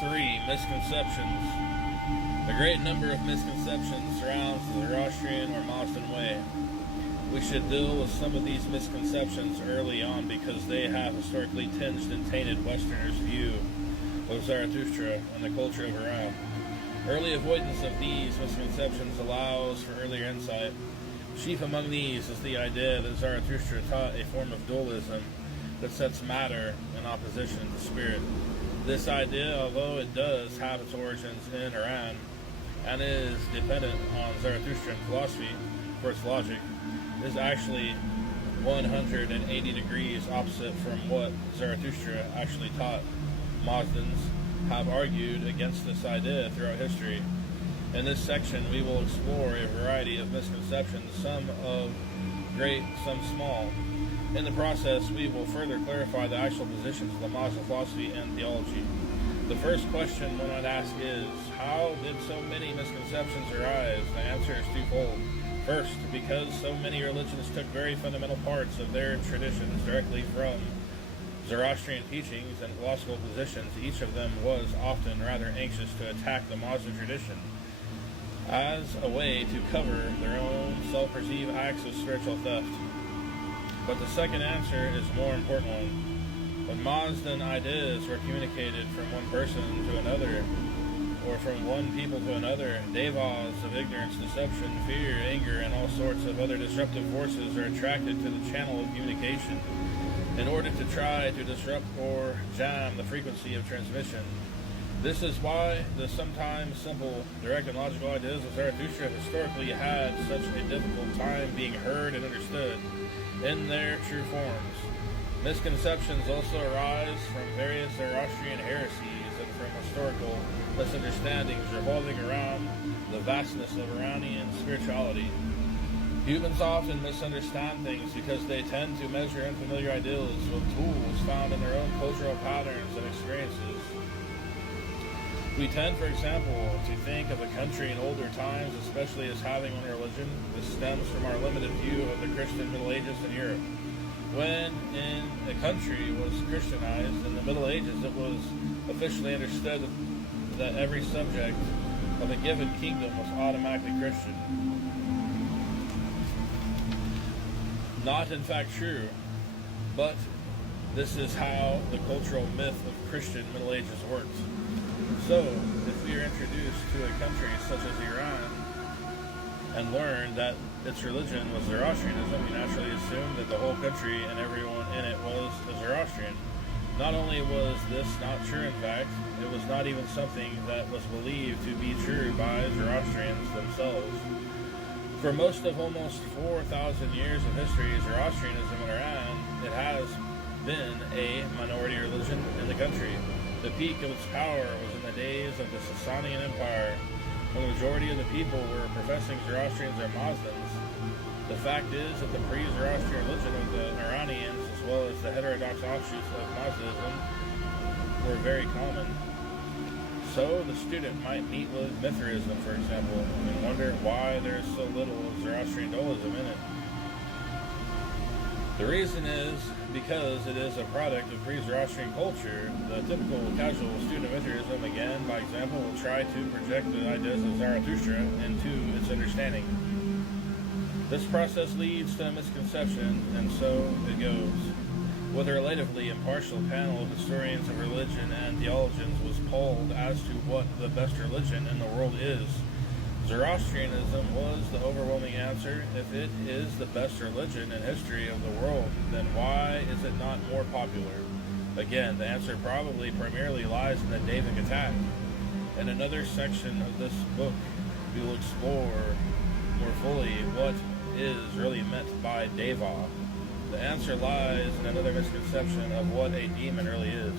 3. Misconceptions. A great number of misconceptions surrounds the Zoroastrian or Mazdan way. We should deal with some of these misconceptions early on because they have historically tinged and tainted Westerners' view of Zarathustra and the culture of Iran. Early avoidance of these misconceptions allows for earlier insight. Chief among these is the idea that Zarathustra taught a form of dualism that sets matter in opposition to spirit. This idea, although it does have its origins in Iran and is dependent on Zarathustrian philosophy for its logic, is actually 180 degrees opposite from what Zarathustra actually taught. Mazdans have argued against this idea throughout history. In this section, we will explore a variety of misconceptions, some of great, some small. In the process, we will further clarify the actual positions of the Mazda philosophy and theology. The first question one would ask is, how did so many misconceptions arise? The answer is twofold. First, because so many religions took very fundamental parts of their traditions directly from Zoroastrian teachings and philosophical positions, each of them was often rather anxious to attack the Mazda tradition as a way to cover their own self-perceived acts of spiritual theft. But the second answer is a more important one. When Mazdan ideas were communicated from one person to another, or from one people to another, devas of ignorance, deception, fear, anger, and all sorts of other disruptive forces are attracted to the channel of communication in order to try to disrupt or jam the frequency of transmission. This is why the sometimes simple, direct, and logical ideas of Zarathustra historically had such a difficult time being heard and understood in their true forms. Misconceptions also arise from various Zoroastrian heresies and from historical misunderstandings revolving around the vastness of Iranian spirituality. Humans often misunderstand things because they tend to measure unfamiliar ideals with tools found in their own cultural patterns and experiences. We tend, for example, to think of a country in older times, especially as having one religion. This stems from our limited view of the Christian Middle Ages in Europe. When a country was Christianized in the Middle Ages, it was officially understood that every subject of a given kingdom was automatically Christian. Not in fact true, but this is how the cultural myth of Christian Middle Ages worked. So, if we are introduced to a country such as Iran and learn that its religion was Zoroastrianism, we naturally assume that the whole country and everyone in it was a Zoroastrian. Not only was this not true, in fact, it was not even something that was believed to be true by Zoroastrians themselves. For most of almost 4,000 years of history, Zoroastrianism in Iran, it has been a minority religion in the country. The peak of its power was in the days of the Sasanian Empire, when the majority of the people were professing Zoroastrians or Mazdans. The fact is that the pre-Zoroastrian religion of the Iranians, as well as the heterodox offshoots of Mazdism, were very common. So the student might meet with Mithraism, for example, and wonder why there is so little of Zoroastrian dualism in it. The reason is because it is a product of pre-Zoroastrian culture. The typical casual student of Mithraism, again, by example, will try to project the ideas of Zarathustra into its understanding. This process leads to a misconception, and so it goes. With a relatively impartial panel of historians of religion and theologians was polled as to what the best religion in the world is, Zoroastrianism was the overwhelming answer. If it is the best religion in history of the world, then why is it not more popular? Again, the answer probably primarily lies in the Davidic attack. In another section of this book, we will explore more fully what is really meant by Deva. The answer lies in another misconception of what a demon really is.